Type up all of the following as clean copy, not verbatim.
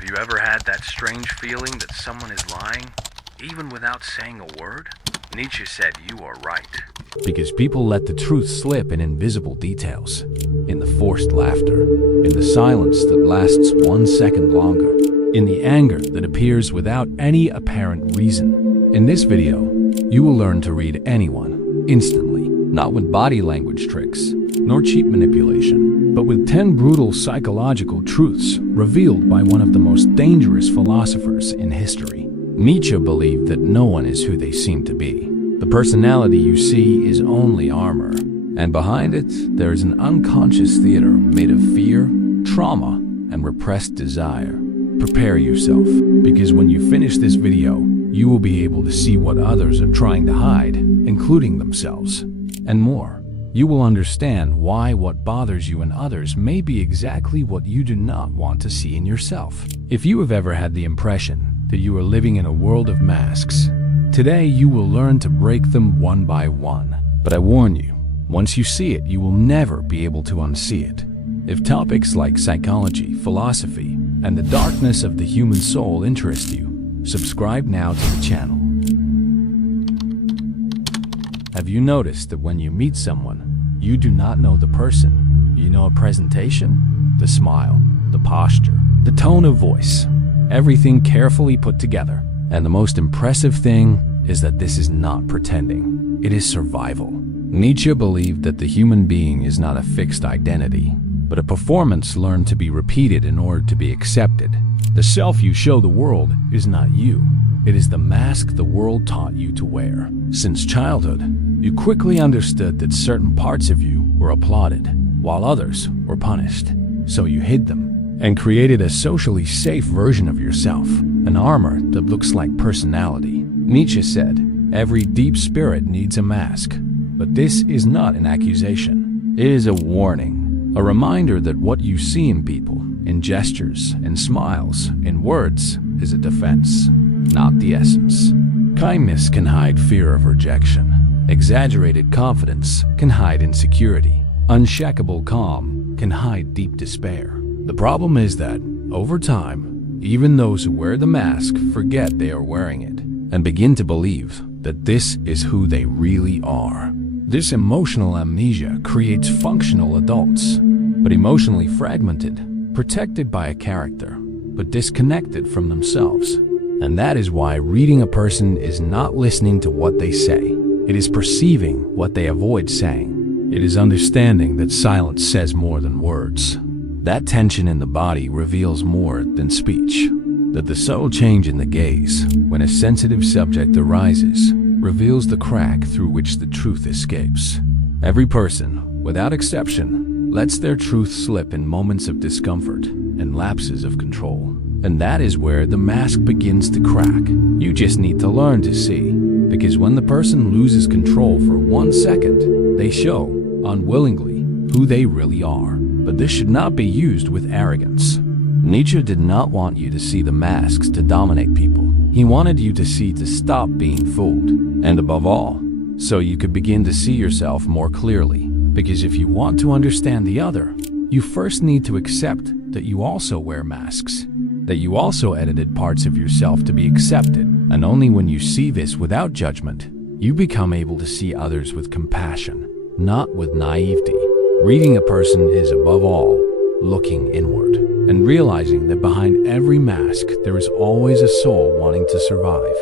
Have you ever had that strange feeling that someone is lying, even without saying a word? Nietzsche said you are right. Because people let the truth slip in invisible details, in the forced laughter, in the silence that lasts 1 second longer, in the anger that appears without any apparent reason. In this video, you will learn to read anyone instantly, not with body language tricks, nor cheap manipulation, but with 10 brutal psychological truths revealed by one of the most dangerous philosophers in history. Nietzsche believed that no one is who they seem to be. The personality you see is only armor, and behind it, there is an unconscious theater made of fear, trauma, and repressed desire. Prepare yourself, because when you finish this video, you will be able to see what others are trying to hide, including themselves, and more. You will understand why what bothers you in others may be exactly what you do not want to see in yourself. If you have ever had the impression that you are living in a world of masks, today you will learn to break them one by one. But I warn you, once you see it, you will never be able to unsee it. If topics like psychology, philosophy, and the darkness of the human soul interest you, subscribe now to the channel. Have you noticed that when you meet someone, you do not know the person? You know a presentation, the smile, the posture, the tone of voice, everything carefully put together. And the most impressive thing is that this is not pretending. It is survival. Nietzsche believed that the human being is not a fixed identity, but a performance learned to be repeated in order to be accepted. The self you show the world is not you. It is the mask the world taught you to wear. Since childhood, you quickly understood that certain parts of you were applauded, while others were punished. So you hid them and created a socially safe version of yourself, an armor that looks like personality. Nietzsche said, "Every deep spirit needs a mask." But this is not an accusation. It is a warning, a reminder that what you see in people, in gestures, in smiles, in words, is a defense, not the essence. Kindness can hide fear of rejection. Exaggerated confidence can hide insecurity. Unshakable calm can hide deep despair. The problem is that, over time, even those who wear the mask forget they are wearing it and begin to believe that this is who they really are. This emotional amnesia creates functional adults, but emotionally fragmented, protected by a character, but disconnected from themselves. And that is why reading a person is not listening to what they say. It is perceiving what they avoid saying. It is understanding that silence says more than words. That tension in the body reveals more than speech. That the subtle change in the gaze, when a sensitive subject arises, reveals the crack through which the truth escapes. Every person, without exception, lets their truth slip in moments of discomfort and lapses of control. And that is where the mask begins to crack. You just need to learn to see, because when the person loses control for 1 second, they show, unwillingly, who they really are. But this should not be used with arrogance. Nietzsche did not want you to see the masks to dominate people. He wanted you to see to stop being fooled. And above all, so you could begin to see yourself more clearly. Because if you want to understand the other, you first need to accept that you also wear masks, that you also edited parts of yourself to be accepted. And only when you see this without judgment, you become able to see others with compassion, not with naivety. Reading a person is, above all, looking inward and realizing that behind every mask there is always a soul wanting to survive.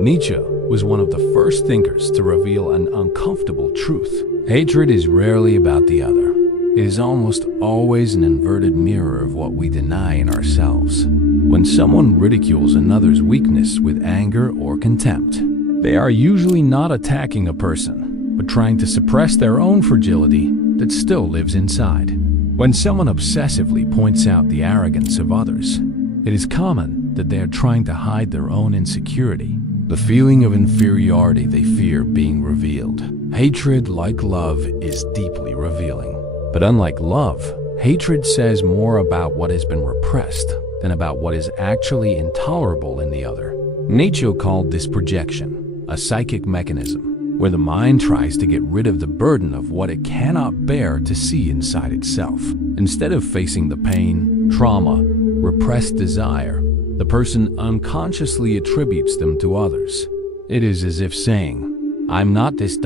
Nietzsche was one of the first thinkers to reveal an uncomfortable truth. Hatred is rarely about the other. It is almost always an inverted mirror of what we deny in ourselves. When someone ridicules another's weakness with anger or contempt, they are usually not attacking a person, but trying to suppress their own fragility that still lives inside. When someone obsessively points out the arrogance of others, it is common that they are trying to hide their own insecurity, the feeling of inferiority they fear being revealed. Hatred, like love, is deeply revealing. But unlike love, hatred says more about what has been repressed than about what is actually intolerable in the other. Nietzsche called this projection a psychic mechanism, where the mind tries to get rid of the burden of what it cannot bear to see inside itself. Instead of facing the pain, trauma, repressed desire, the person unconsciously attributes them to others. It is as if saying, "I'm not this ...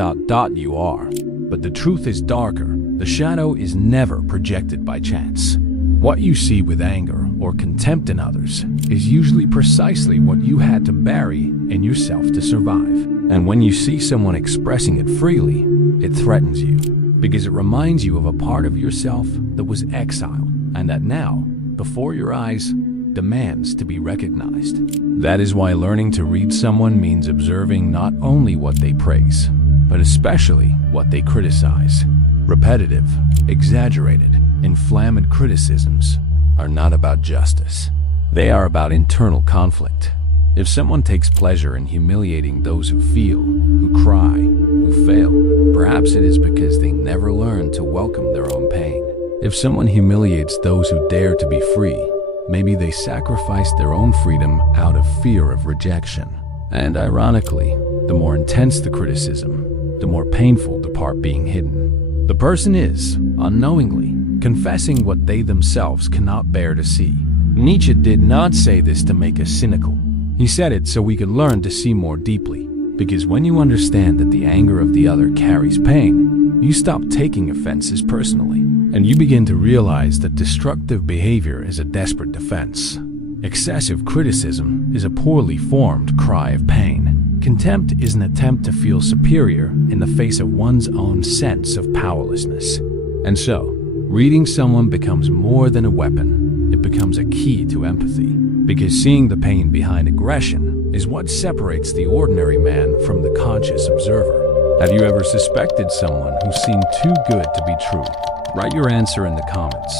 you are." But the truth is darker. The shadow is never projected by chance. What you see with anger or contempt in others is usually precisely what you had to bury in yourself to survive. And when you see someone expressing it freely, it threatens you, because it reminds you of a part of yourself that was exiled and that now, before your eyes, demands to be recognized. That is why learning to read someone means observing not only what they praise, but especially what they criticize. Repetitive, exaggerated, inflamed criticisms are not about justice. They are about internal conflict. If someone takes pleasure in humiliating those who feel, who cry, who fail, perhaps it is because they never learned to welcome their own pain. If someone humiliates those who dare to be free, maybe they sacrificed their own freedom out of fear of rejection. And ironically, the more intense the criticism, the more painful the part being hidden. The person is, unknowingly, confessing what they themselves cannot bear to see. Nietzsche did not say this to make us cynical. He said it so we could learn to see more deeply. Because when you understand that the anger of the other carries pain, you stop taking offenses personally, and you begin to realize that destructive behavior is a desperate defense. Excessive criticism is a poorly formed cry of pain. Contempt is an attempt to feel superior in the face of one's own sense of powerlessness. And so, reading someone becomes more than a weapon. It becomes a key to empathy, because seeing the pain behind aggression is what separates the ordinary man from the conscious observer. Have you ever suspected someone who seemed too good to be true? Write your answer in the comments.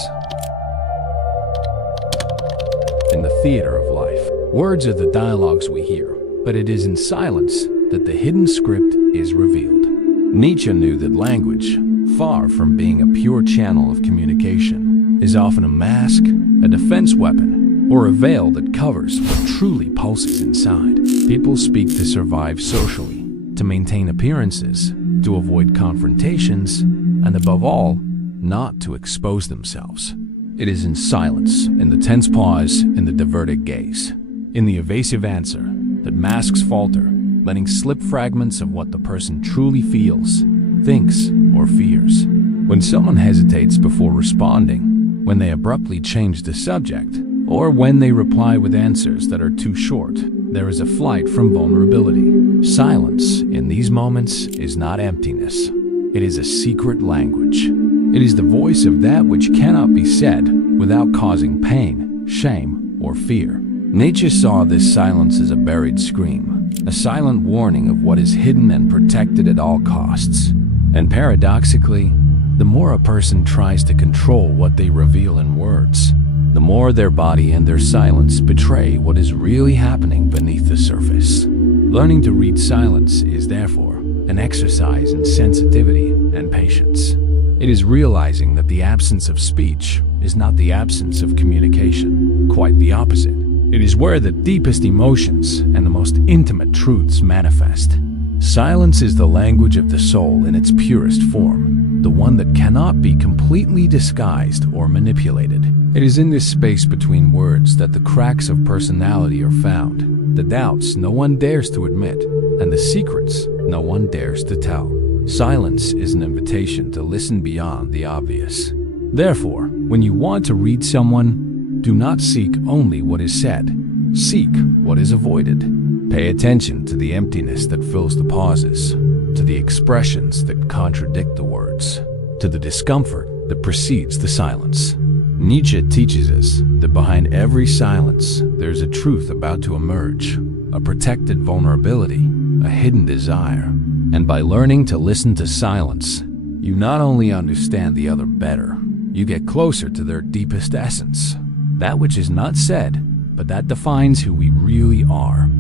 In the theater of life, words are the dialogues we hear, but it is in silence that the hidden script is revealed. Nietzsche knew that language, far from being a pure channel of communication, is often a mask, a defense weapon, or a veil that covers what truly pulses inside. People speak to survive socially, to maintain appearances, to avoid confrontations, and above all, not to expose themselves. It is in silence, in the tense pause, in the diverted gaze, in the evasive answer, that masks falter, letting slip fragments of what the person truly feels, thinks, or fears. When someone hesitates before responding, when they abruptly change the subject, or when they reply with answers that are too short, there is a flight from vulnerability. Silence, in these moments, is not emptiness. It is a secret language. It is the voice of that which cannot be said without causing pain, shame, or fear. Nietzsche saw this silence as a buried scream, a silent warning of what is hidden and protected at all costs. And paradoxically, the more a person tries to control what they reveal in words, the more their body and their silence betray what is really happening beneath the surface. Learning to read silence is therefore an exercise in sensitivity and patience. It is realizing that the absence of speech is not the absence of communication, quite the opposite. It is where the deepest emotions and the most intimate truths manifest. Silence is the language of the soul in its purest form, the one that cannot be completely disguised or manipulated. It is in this space between words that the cracks of personality are found, the doubts no one dares to admit, and the secrets no one dares to tell. Silence is an invitation to listen beyond the obvious. Therefore, when you want to read someone, do not seek only what is said. Seek what is avoided. Pay attention to the emptiness that fills the pauses, to the expressions that contradict the words, to the discomfort that precedes the silence. Nietzsche teaches us that behind every silence, there is a truth about to emerge, a protected vulnerability, a hidden desire. And by learning to listen to silence, you not only understand the other better, you get closer to their deepest essence, that which is not said, but that defines who we really are.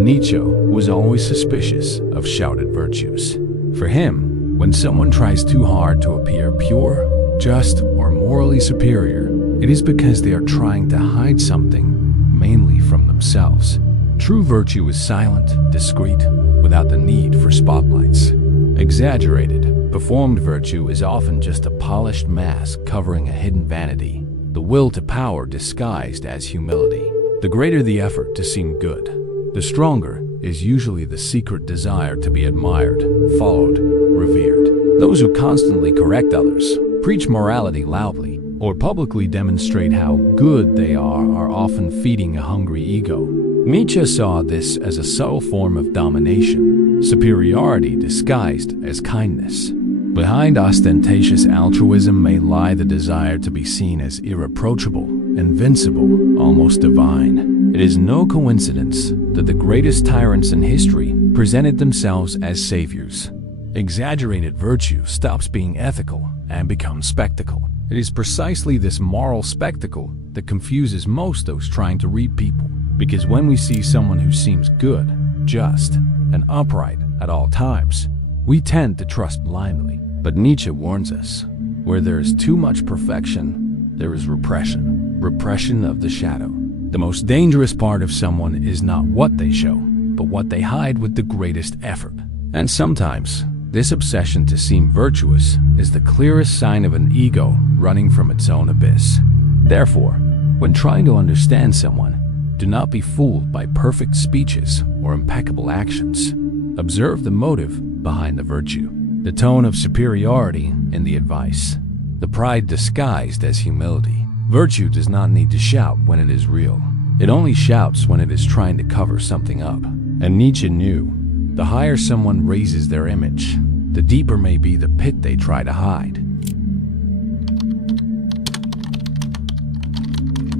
Nietzsche was always suspicious of shouted virtues. For him, when someone tries too hard to appear pure, just, or morally superior, it is because they are trying to hide something, mainly from themselves. True virtue is silent, discreet, without the need for spotlights. Exaggerated, performed virtue is often just a polished mask covering a hidden vanity, the will to power disguised as humility. The greater the effort to seem good, the stronger is usually the secret desire to be admired, followed, revered. Those who constantly correct others, preach morality loudly, or publicly demonstrate how good they are often feeding a hungry ego. Nietzsche saw this as a subtle form of domination, superiority disguised as kindness. Behind ostentatious altruism may lie the desire to be seen as irreproachable, invincible, almost divine. It is no coincidence that the greatest tyrants in history presented themselves as saviors. Exaggerated virtue stops being ethical and becomes spectacle. It is precisely this moral spectacle that confuses most those trying to read people. Because when we see someone who seems good, just, and upright at all times, we tend to trust blindly. But Nietzsche warns us, where there is too much perfection, there is repression. Repression of the shadow. The most dangerous part of someone is not what they show, but what they hide with the greatest effort. And sometimes, this obsession to seem virtuous is the clearest sign of an ego running from its own abyss. Therefore, when trying to understand someone, do not be fooled by perfect speeches or impeccable actions. Observe the motive behind the virtue, the tone of superiority in the advice, the pride disguised as humility. Virtue does not need to shout when it is real. It only shouts when it is trying to cover something up. And Nietzsche knew, the higher someone raises their image, the deeper may be the pit they try to hide.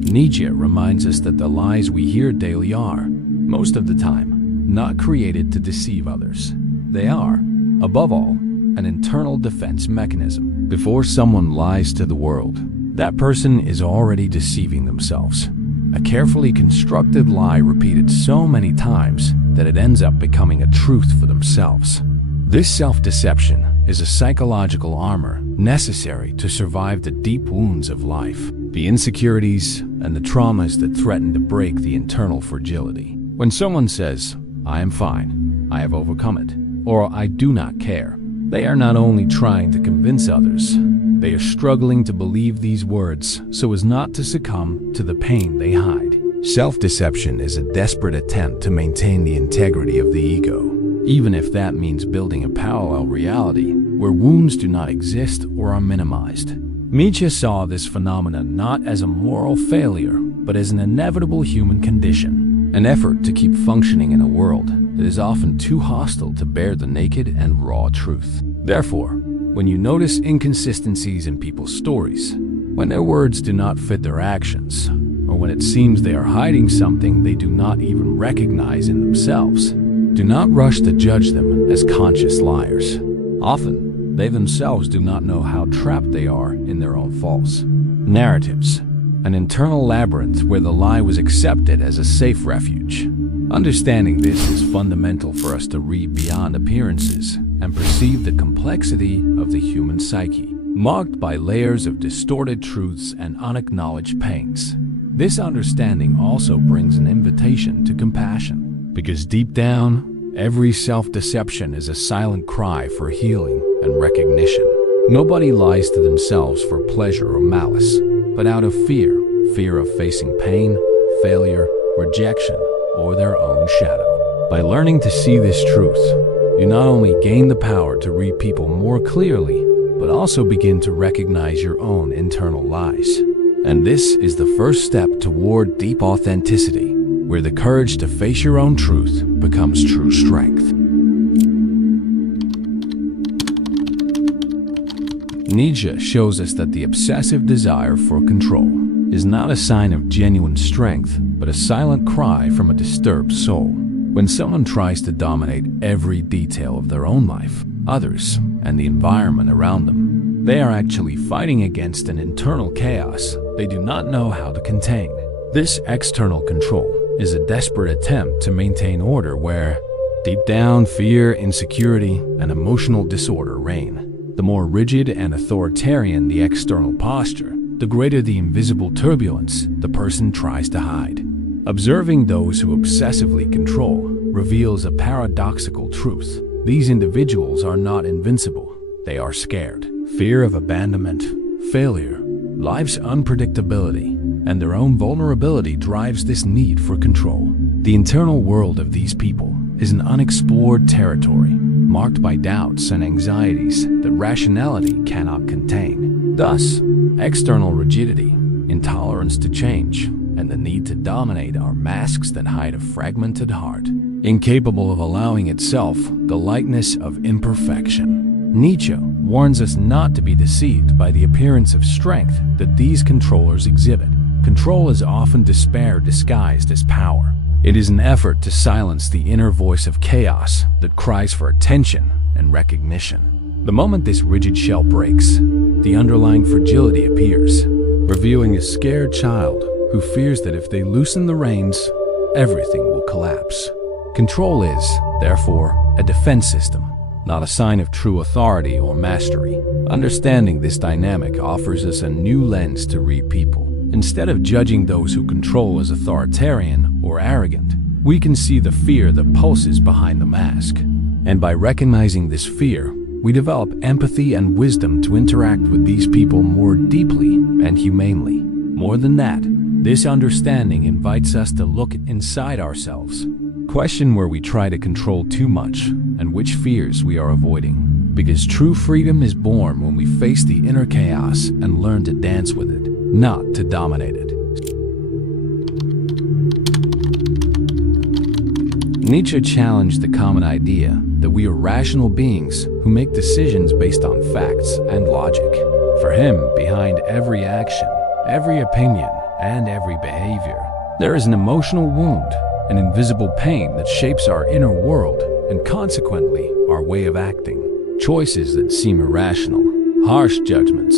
Nietzsche reminds us that the lies we hear daily are, most of the time, not created to deceive others. They are, above all, an internal defense mechanism. Before someone lies to the world, that person is already deceiving themselves. A carefully constructed lie repeated so many times that it ends up becoming a truth for themselves. This self-deception is a psychological armor necessary to survive the deep wounds of life, the insecurities and the traumas that threaten to break the internal fragility. When someone says, "I am fine, I have overcome it," or "I do not care," they are not only trying to convince others, they are struggling to believe these words so as not to succumb to the pain they hide. Self-deception is a desperate attempt to maintain the integrity of the ego, even if that means building a parallel reality where wounds do not exist or are minimized. Nietzsche saw this phenomenon not as a moral failure, but as an inevitable human condition, an effort to keep functioning in a world that is often too hostile to bear the naked and raw truth. Therefore, when you notice inconsistencies in people's stories, when their words do not fit their actions, or when it seems they are hiding something they do not even recognize in themselves, do not rush to judge them as conscious liars. Often, they themselves do not know how trapped they are in their own false narratives, an internal labyrinth where the lie was accepted as a safe refuge. Understanding this is fundamental for us to read beyond appearances and perceive the complexity of the human psyche, marked by layers of distorted truths and unacknowledged pains. This understanding also brings an invitation to compassion, because deep down, every self-deception is a silent cry for healing and recognition. Nobody lies to themselves for pleasure or malice, but out of fear of facing pain, failure, rejection, or their own shadow. By learning to see this truth, you not only gain the power to read people more clearly, but also begin to recognize your own internal lies. And this is the first step toward deep authenticity, where the courage to face your own truth becomes true strength. Nietzsche shows us that the obsessive desire for control is not a sign of genuine strength, but a silent cry from a disturbed soul. When someone tries to dominate every detail of their own life, others, and the environment around them, they are actually fighting against an internal chaos they do not know how to contain. This external control is a desperate attempt to maintain order where, deep down, fear, insecurity, and emotional disorder reign. The more rigid and authoritarian the external posture, the greater the invisible turbulence the person tries to hide. Observing those who obsessively control reveals a paradoxical truth. These individuals are not invincible. They are scared. Fear of abandonment, failure, life's unpredictability, and their own vulnerability drives this need for control. The internal world of these people is an unexplored territory, marked by doubts and anxieties that rationality cannot contain. Thus, external rigidity, intolerance to change, and the need to dominate are masks that hide a fragmented heart, incapable of allowing itself the lightness of imperfection. Nietzsche warns us not to be deceived by the appearance of strength that these controllers exhibit. Control is often despair disguised as power. It is an effort to silence the inner voice of chaos that cries for attention and recognition. The moment this rigid shell breaks, the underlying fragility appears, revealing a scared child who fears that if they loosen the reins, everything will collapse. Control is, therefore, a defense system, not a sign of true authority or mastery. Understanding this dynamic offers us a new lens to read people. Instead of judging those who control as authoritarian or arrogant, we can see the fear that pulses behind the mask. And by recognizing this fear, we develop empathy and wisdom to interact with these people more deeply and humanely. More than that, this understanding invites us to look inside ourselves, question where we try to control too much, and which fears we are avoiding. Because true freedom is born when we face the inner chaos and learn to dance with it, not to dominate it. Nietzsche challenged the common idea that we are rational beings who make decisions based on facts and logic. For him, behind every action, every opinion, and every behavior, there is an emotional wound, an invisible pain that shapes our inner world and consequently our way of acting. Choices that seem irrational, harsh judgments,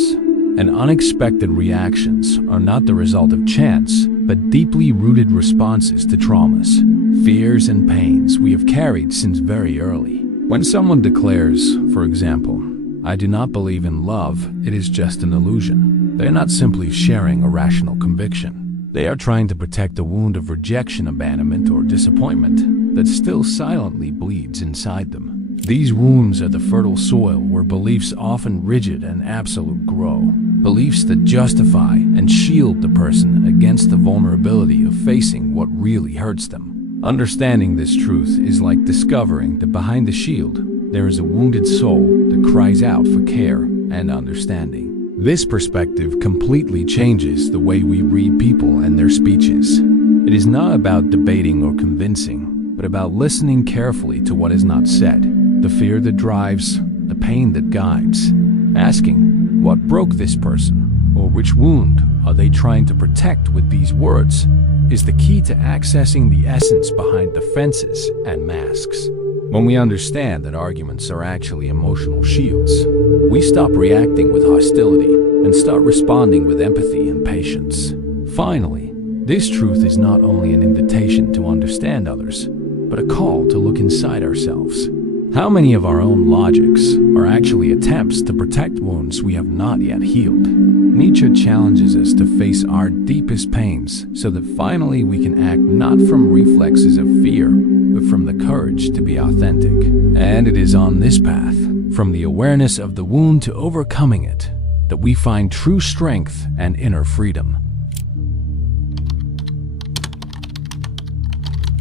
and unexpected reactions are not the result of chance, but deeply rooted responses to traumas, fears, and pains we have carried since very early. When someone declares, for example, "I do not believe in love, it is just an illusion," they are not simply sharing a rational conviction. They are trying to protect a wound of rejection, abandonment, or disappointment that still silently bleeds inside them. These wounds are the fertile soil where beliefs often rigid and absolute grow. Beliefs that justify and shield the person against the vulnerability of facing what really hurts them. Understanding this truth is like discovering that behind the shield, there is a wounded soul that cries out for care and understanding. This perspective completely changes the way we read people and their speeches. It is not about debating or convincing, but about listening carefully to what is not said. The fear that drives, the pain that guides. Asking, what broke this person? Or which wound are they trying to protect with these words? Is the key to accessing the essence behind defenses and masks. When we understand that arguments are actually emotional shields, we stop reacting with hostility and start responding with empathy and patience. Finally, this truth is not only an invitation to understand others, but a call to look inside ourselves. How many of our own logics are actually attempts to protect wounds we have not yet healed? Nietzsche challenges us to face our deepest pains so that finally we can act not from reflexes of fear, but from the courage to be authentic. And it is on this path, from the awareness of the wound to overcoming it, that we find true strength and inner freedom.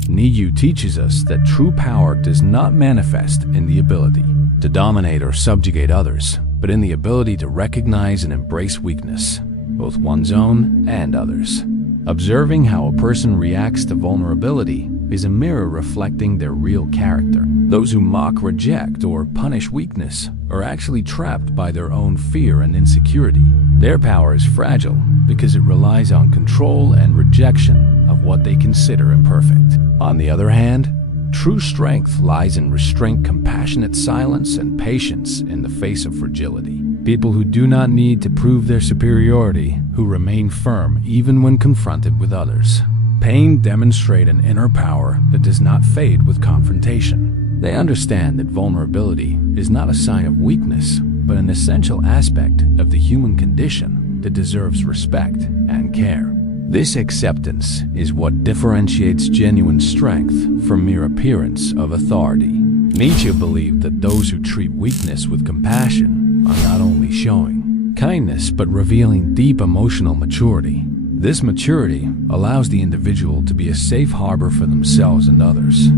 Nietzsche teaches us that true power does not manifest in the ability to dominate or subjugate others, but in the ability to recognize and embrace weakness, both one's own and others. Observing how a person reacts to vulnerability is a mirror reflecting their real character. Those who mock, reject, or punish weakness are actually trapped by their own fear and insecurity. Their power is fragile because it relies on control and rejection of what they consider imperfect. On the other hand, true strength lies in restraint, compassionate silence, and patience in the face of fragility. People who do not need to prove their superiority, who remain firm even when confronted with others. Pain demonstrate an inner power that does not fade with confrontation. They understand that vulnerability is not a sign of weakness, but an essential aspect of the human condition that deserves respect and care. This acceptance is what differentiates genuine strength from mere appearance of authority. Nietzsche believed that those who treat weakness with compassion are not only showing kindness but revealing deep emotional maturity. This maturity allows the individual to be a safe harbor for themselves and others,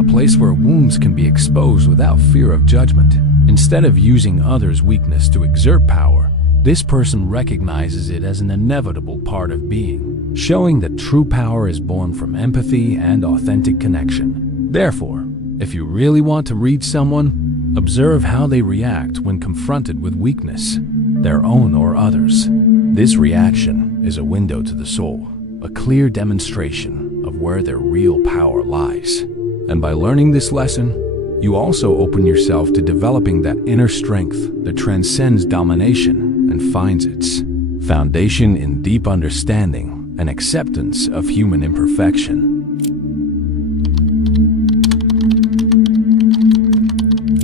a place where wounds can be exposed without fear of judgment. Instead of using others' weakness to exert power, this person recognizes it as an inevitable part of being, showing that true power is born from empathy and authentic connection. Therefore, if you really want to read someone, observe how they react when confronted with weakness, their own or others. This reaction is a window to the soul, a clear demonstration of where their real power lies. And by learning this lesson, you also open yourself to developing that inner strength that transcends domination and finds its foundation in deep understanding and acceptance of human imperfection.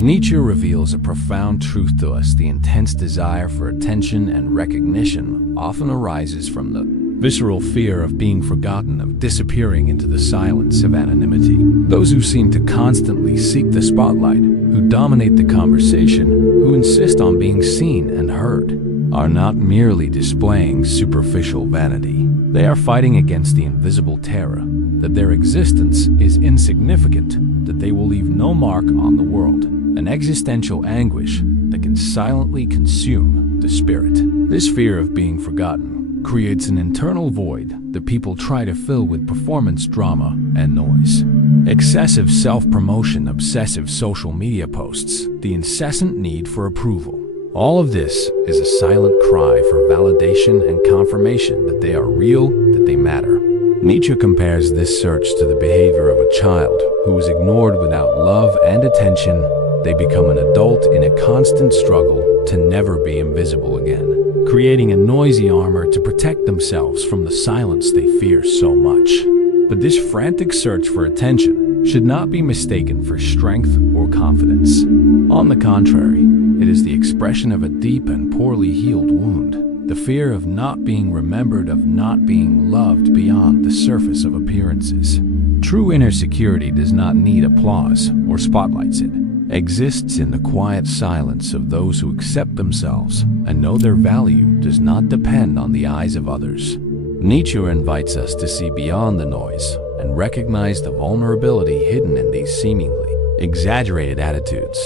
Nietzsche reveals a profound truth to us. The intense desire for attention and recognition often arises from the visceral fear of being forgotten, of disappearing into the silence of anonymity. Those who seem to constantly seek the spotlight, who dominate the conversation, who insist on being seen and heard, are not merely displaying superficial vanity. They are fighting against the invisible terror that their existence is insignificant, that they will leave no mark on the world, an existential anguish that can silently consume the spirit. This fear of being forgotten creates an internal void that people try to fill with performance drama and noise. Excessive self-promotion, obsessive social media posts, the incessant need for approval. All of this is a silent cry for validation and confirmation that they are real, that they matter. Nietzsche compares this search to the behavior of a child who is ignored without love and attention. They become an adult in a constant struggle to never be invisible again, creating a noisy armor to protect themselves from the silence they fear so much. But this frantic search for attention should not be mistaken for strength or confidence. On the contrary, it is the expression of a deep and poorly healed wound, the fear of not being remembered, of not being loved beyond the surface of appearances. True inner security does not need applause or spotlights. It exists in the quiet silence of those who accept themselves and know their value does not depend on the eyes of others. Nietzsche invites us to see beyond the noise and recognize the vulnerability hidden in these seemingly exaggerated attitudes.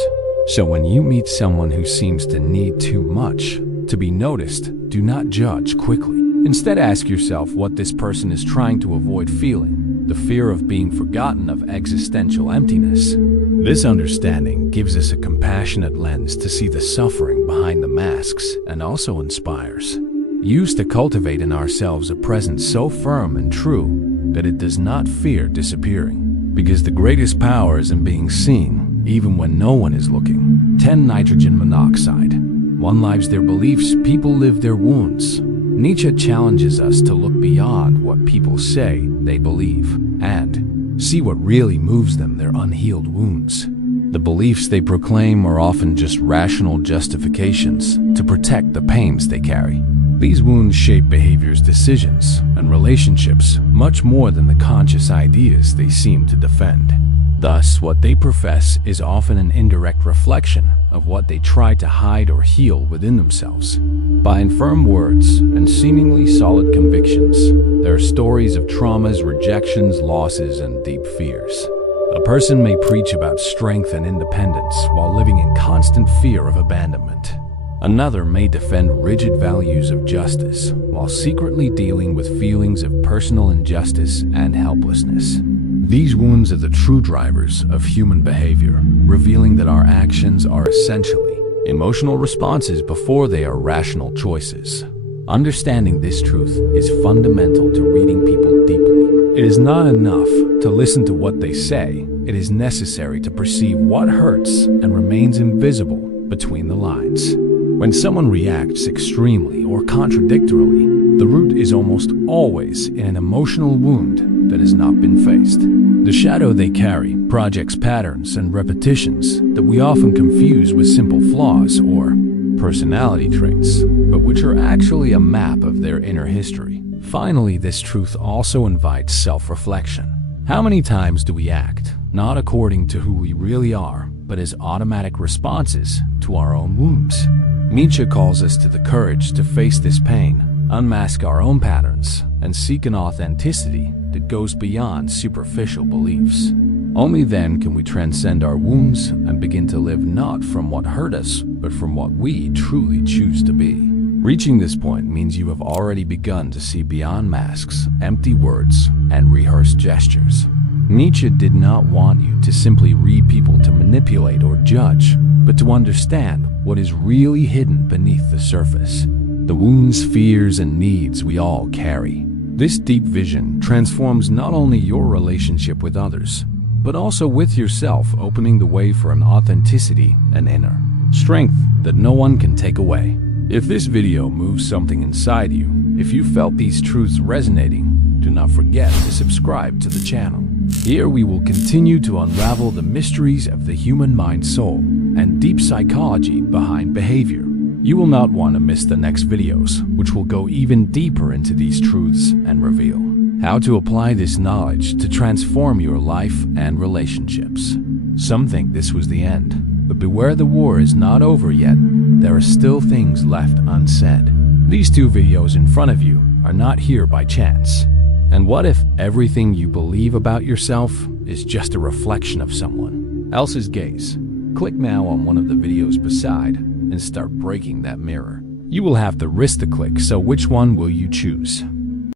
So when you meet someone who seems to need too much to be noticed, do not judge quickly. Instead, ask yourself what this person is trying to avoid feeling, the fear of being forgotten, of existential emptiness. This understanding gives us a compassionate lens to see the suffering behind the masks and also inspires. Used to cultivate in ourselves a presence so firm and true that it does not fear disappearing. Because the greatest power is in being seen, even when no one is looking. 10. Nitrogen monoxide. One lives their beliefs, people live their wounds. Nietzsche challenges us to look beyond what people say they believe and see what really moves them, their unhealed wounds. The beliefs they proclaim are often just rational justifications to protect the pains they carry. These wounds shape behaviors, decisions, and relationships much more than the conscious ideas they seem to defend. Thus, what they profess is often an indirect reflection of what they try to hide or heal within themselves. Behind firm words and seemingly solid convictions, there are stories of traumas, rejections, losses, and deep fears. A person may preach about strength and independence while living in constant fear of abandonment. Another may defend rigid values of justice while secretly dealing with feelings of personal injustice and helplessness. These wounds are the true drivers of human behavior, revealing that our actions are essentially emotional responses before they are rational choices. Understanding this truth is fundamental to reading people deeply. It is not enough to listen to what they say. It is necessary to perceive what hurts and remains invisible between the lines. When someone reacts extremely or contradictorily, the root is almost always in an emotional wound that has not been faced. The shadow they carry projects patterns and repetitions that we often confuse with simple flaws or personality traits, but which are actually a map of their inner history. Finally, this truth also invites self-reflection. How many times do we act, not according to who we really are, but as automatic responses to our own wounds? Nietzsche calls us to the courage to face this pain, unmask our own patterns, and seek an authenticity that goes beyond superficial beliefs. Only then can we transcend our wounds and begin to live not from what hurt us, but from what we truly choose to be. Reaching this point means you have already begun to see beyond masks, empty words, and rehearsed gestures. Nietzsche did not want you to simply read people to manipulate or judge, but to understand what is really hidden beneath the surface. The wounds, fears, and needs we all carry. This deep vision transforms not only your relationship with others, but also with yourself, opening the way for an authenticity and inner strength that no one can take away. If this video moves something inside you, if you felt these truths resonating, do not forget to subscribe to the channel. Here we will continue to unravel the mysteries of the human mind, soul, and deep psychology behind behavior. You will not want to miss the next videos, which will go even deeper into these truths and reveal how to apply this knowledge to transform your life and relationships. Some think this was the end, but beware, the war is not over yet. There are still things left unsaid. These two videos in front of you are not here by chance. And what if everything you believe about yourself is just a reflection of someone else's gaze? Click now on one of the videos beside and start breaking that mirror. You will have to risk the click, so which one will you choose?